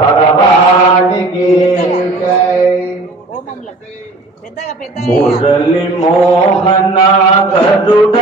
భగవానికి మురళి మోహన గరుడ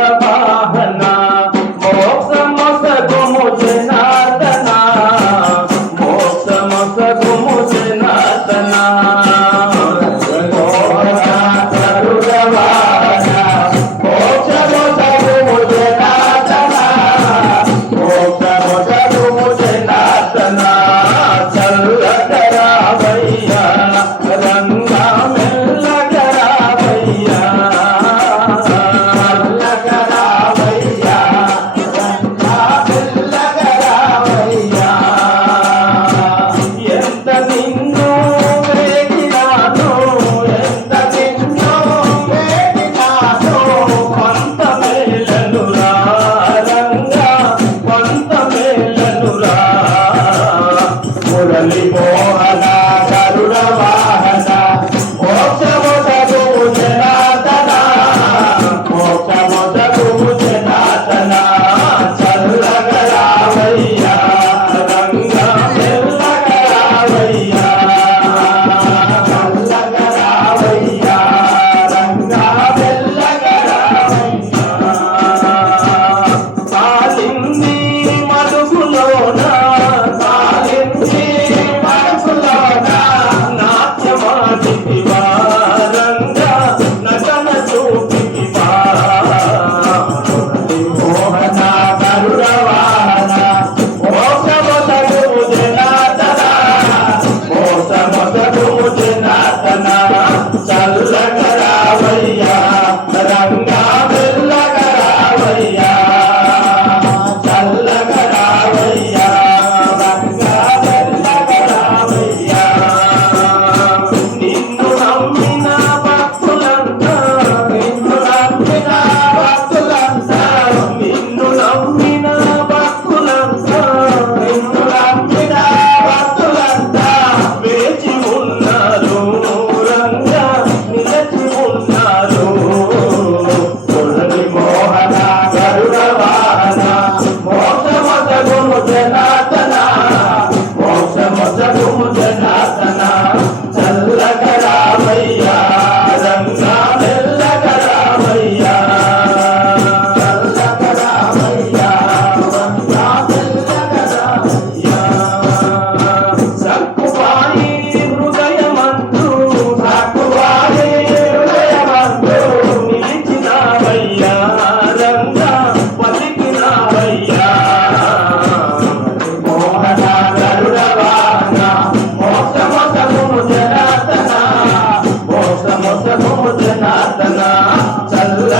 చదువుల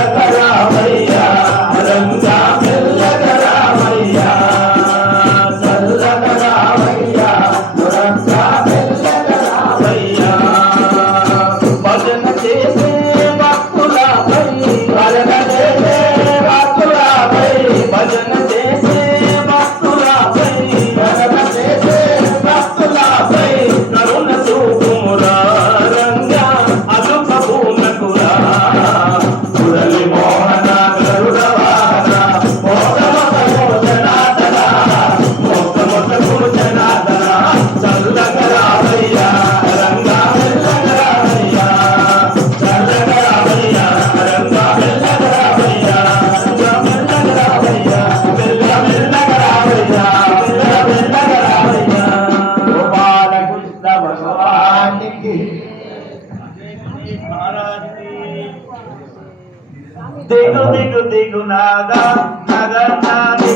దిగు దిగు దిగు నాదా నగ నాది.